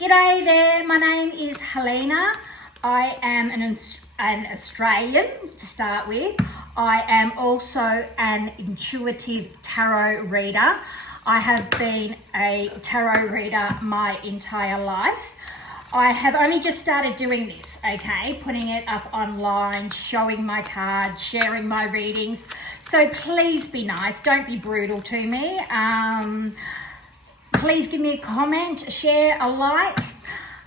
G'day there, my name is Helena. I am an Australian to start with. I am also an intuitive tarot reader. I have been a tarot reader my entire life. I have only just started doing this, okay, putting it up online, showing my cards, sharing my readings. So please be nice, don't be brutal to me. Please give me a comment, share, a like.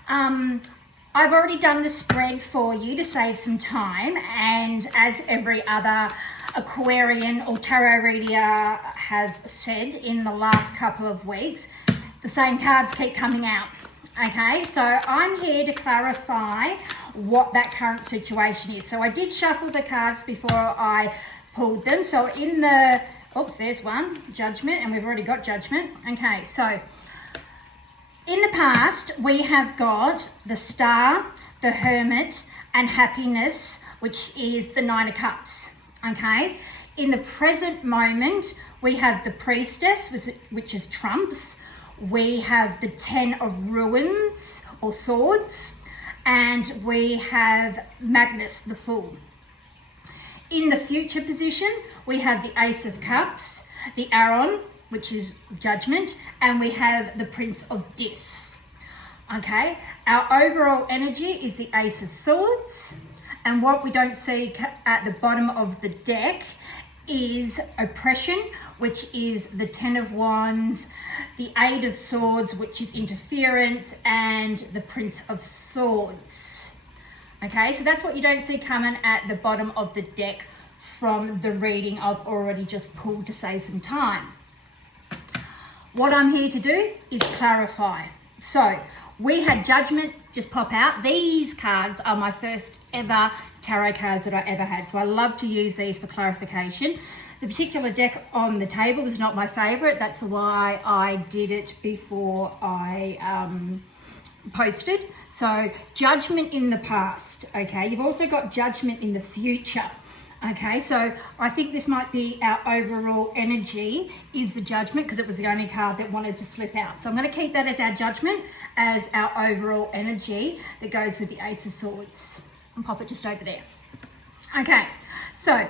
I've already done the spread for you to save some time, and as every other Aquarian or tarot reader has said in the last couple of weeks, the same cards keep coming out. Okay, so I'm here to clarify what that current situation is. So I did shuffle the cards before I pulled them. So in the, oops, there's one, Judgment, and we've already got Judgment. Okay, so in the past, we have got the Star, the Hermit, and Happiness, which is the Nine of Cups, okay? In the present moment, we have the Priestess, which is Trumps. We have the Ten of Ruins, or Swords, and we have Magnus, the Fool. In the future position, we have the Ace of Cups, the Aron, which is Judgment, and we have the Prince of Dis. Okay, our overall energy is the Ace of Swords, and what we don't see at the bottom of the deck is Oppression, which is the Ten of Wands, the Eight of Swords, which is Interference, and the Prince of Swords. Okay, so that's what you don't see coming at the bottom of the deck from the reading I've already just pulled to save some time. What I'm here to do is clarify. So we had Judgment just pop out. These cards are my first ever tarot cards that I ever had. So I love to use these for clarification. The particular deck on the table is not my favorite. That's why I did it before I posted. So Judgment in the past, okay? You've also got Judgment in the future. Okay, so I think this might be our overall energy is the Judgment, because it was the only card that wanted to flip out. So I'm going to keep that as our Judgment, as our overall energy that goes with the Ace of Swords. And pop it just over there. Okay, so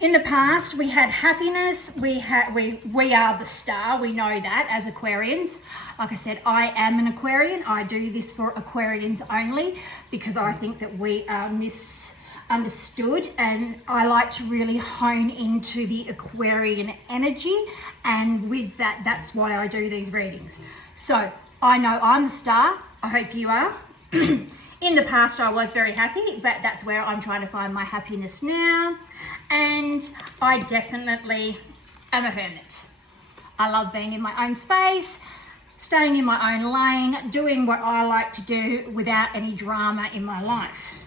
in the past we had Happiness, we are the Star, we know that as Aquarians. Like I said, I am an Aquarian. I do this for Aquarians only because I think that we are misunderstood, and I like to really hone into the Aquarian energy, and with that, that's why I do these readings. So I know I'm the Star. I hope you are. In the past I was very happy, but that's where I'm trying to find my happiness now, and I definitely am a hermit. I love being in my own space, staying in my own lane, doing what I like to do without any drama in my life.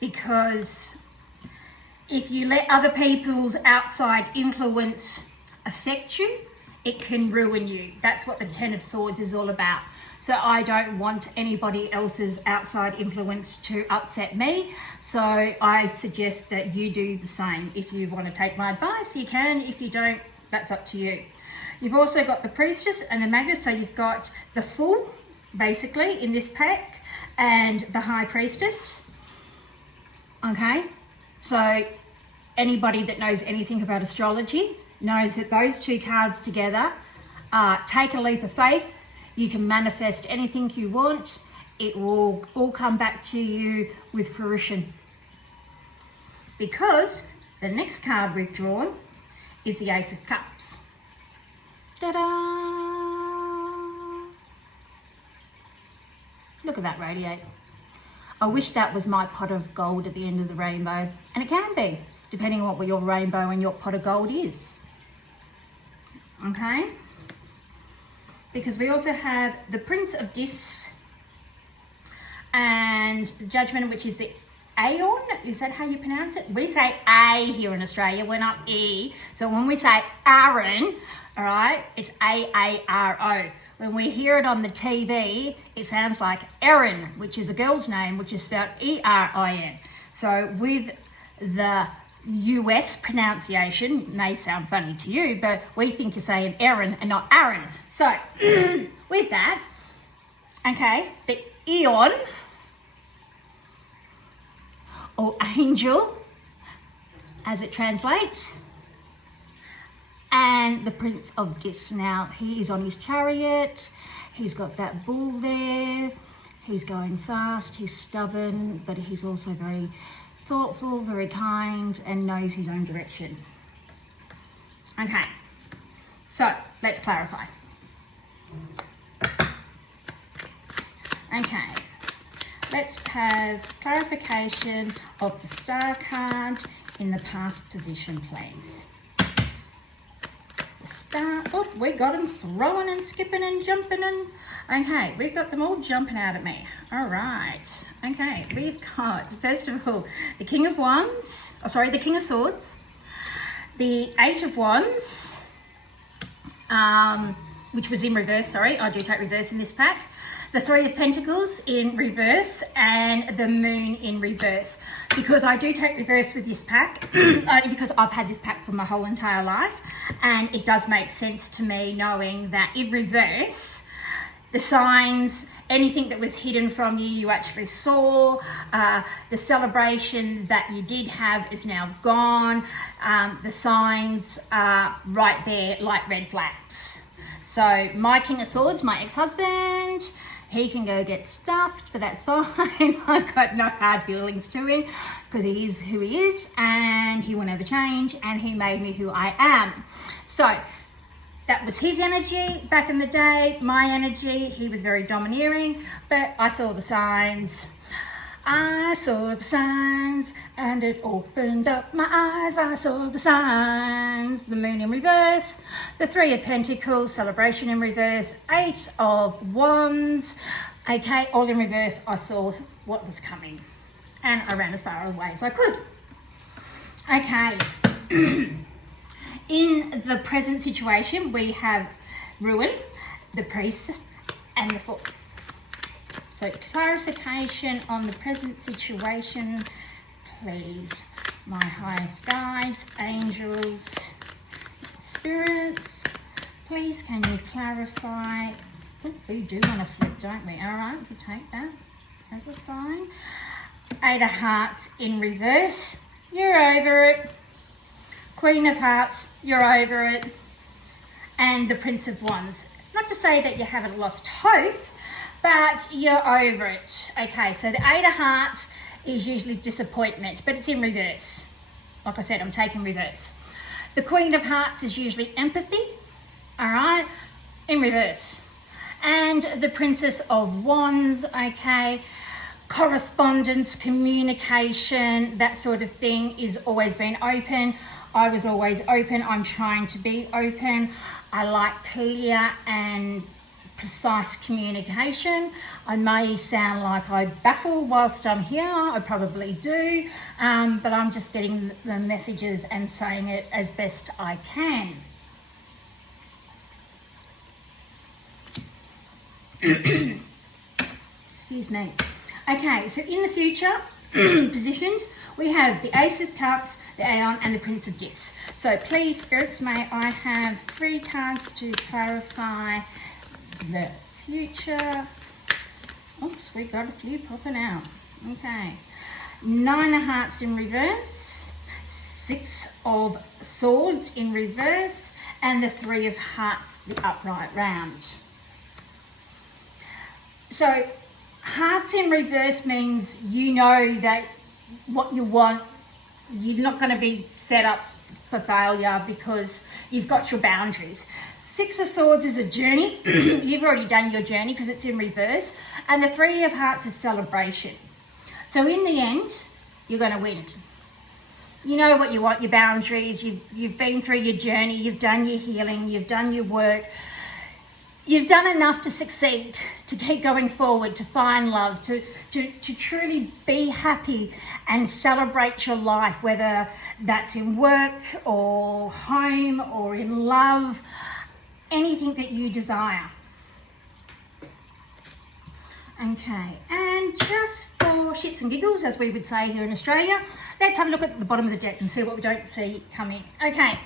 Because if you let other people's outside influence affect you, it can ruin you. That's what the Ten of Swords is all about. So I don't want anybody else's outside influence to upset me. So I suggest that you do the same. If you want to take my advice, you can. If you don't, that's up to you. You've also got the Priestess and the Magnus. So you've got the Fool, basically, in this pack, and the High Priestess. Okay, so anybody that knows anything about astrology knows that those two cards together, take a leap of faith. You can manifest anything you want. It will all come back to you with fruition. Because the next card we've drawn is the Ace of Cups. Ta-da! Look at that radiate. I wish that was my pot of gold at the end of the rainbow. And it can be, depending on what your rainbow and your pot of gold is. Okay? Because we also have the Prince of Dis and Judgment, which is the Aeon. Is that how you pronounce it? We say A here in Australia, we're not E. So when we say Aaron, all right, it's A-A-R-O. When we hear it on the TV, it sounds like Erin, which is a girl's name, which is spelled E-R-I-N. So with the US pronunciation, may sound funny to you, but we think you're saying Erin and not Aaron. So with that, Okay, the Eon or Angel, as it translates, and the Prince of Dis. Now, he is on his chariot, he's got that bull there, he's going fast, he's stubborn, but he's also very thoughtful, very kind, and knows his own direction. Okay, so let's clarify. Okay, let's have clarification of the star card in the past position, please. The star, oh, we got them throwing and skipping and jumping and, okay, we've got them all jumping out at me. All right, okay, we've got, first of all, the King of Wands, the King of Swords, the Eight of Wands, which was in reverse, I do take reverse in this pack, the Three of Pentacles in reverse, and the Moon in reverse. Because I do take reverse with this pack, only because I've had this pack for my whole entire life, and it does make sense to me knowing that in reverse, the signs, anything that was hidden from you, you actually saw. The celebration that you did have is now gone. The signs are right there like red flags. So my King of Swords, my ex-husband, he can go get stuffed, but that's fine. I've got no hard feelings to him because he is who he is and he will never change, and he made me who I am. So that was his energy back in the day, my energy. He was very domineering, but I saw the signs. I saw the signs and it opened up my eyes. I saw the signs. The Moon in reverse, the Three of Pentacles, celebration in reverse, Eight of Wands. Okay, all in reverse. I saw what was coming and I ran as far away as I could. Okay. In the present situation, we have Ruin, the Priest, and the Fool. So clarification on the present situation, please. My highest guides, angels, spirits, please can you clarify? Oh, we do want to flip, don't we? All right, we'll take that as a sign. Eight of Hearts in reverse. You're over it. Queen of Hearts, you're over it. And the Prince of Wands. Not to say that you haven't lost hope, but you're over it. Okay, so the Eight of Hearts is usually disappointment, but it's in reverse. Like I said, I'm taking reverse. The Queen of Hearts is usually empathy, all right, in reverse. And the Princess of Wands, okay, correspondence, communication, that sort of thing is always been open. I was always open. I'm trying to be open. I like clear and precise communication. I may sound like I baffle whilst I'm here. I probably do. But I'm just getting the messages and saying it as best I can. Excuse me. Okay, so in the future positions, we have the Ace of Cups, the Aeon, and the Prince of Dis. So please, spirits, may I have 3 cards to clarify the future. Oops, we've got a few popping out. Okay. 9 of Hearts in reverse, 6 of Swords in reverse, and the 3 of Hearts, the upright round. So Hearts in reverse means you know that what you want, you're not going to be set up for failure because you've got your boundaries. 6 of Swords is a journey. You've already done your journey because it's in reverse. And the 3 of Hearts is celebration. So in the end, you're going to win. You know what you want, your boundaries. You've been through your journey. You've done your healing. You've done your work. You've done enough to succeed, to keep going forward, to find love, to truly be happy and celebrate your life, whether that's in work or home or in love, anything that you desire. Okay, and just for shits and giggles, as we would say here in Australia, let's have a look at the bottom of the deck and see what we don't see coming. Okay,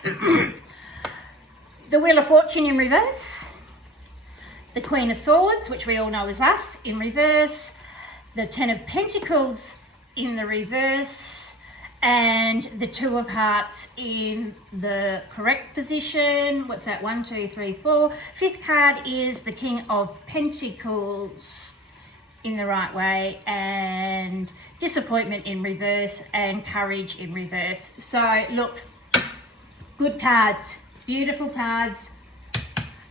the Wheel of Fortune in reverse, the Queen of Swords, which we all know is us, in reverse, the Ten of Pentacles in the reverse, and the Two of Hearts in the correct position. What's that? 1, 2, 3, 4. Fifth card is the King of Pentacles in the right way, and disappointment in reverse, and courage in reverse. So look, good cards, beautiful cards.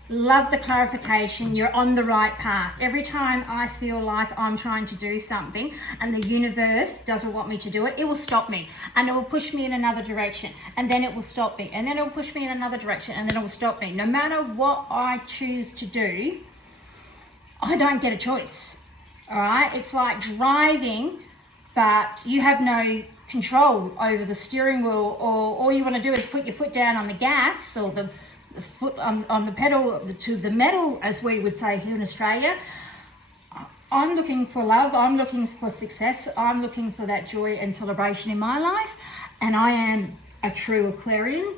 Love the clarification. You're on the right path. Every time I feel like I'm trying to do something and the universe doesn't want me to do it, it will stop me and it will push me in another direction, and then it will stop me, and then it will push me in another direction, and then it will stop me. No matter what I choose to do, I don't get a choice. All right? It's like driving, but you have no control over the steering wheel, or all you want to do is put your foot down on the gas, or the foot on the pedal to the metal, as we would say here in Australia. I'm looking for love, I'm looking for success, I'm looking for that joy and celebration in my life, and I am a true Aquarian,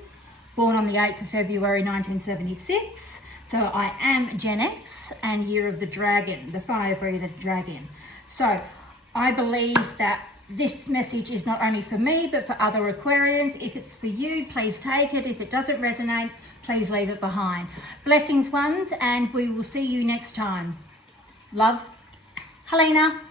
born on the 8th of February 1976, so I am Gen X and year of the dragon, the fire breather dragon. So I believe that this message is not only for me, but for other Aquarians. If it's for you, please take it. If it doesn't resonate, please leave it behind. Blessings, ones, and we will see you next time. Love, Helena.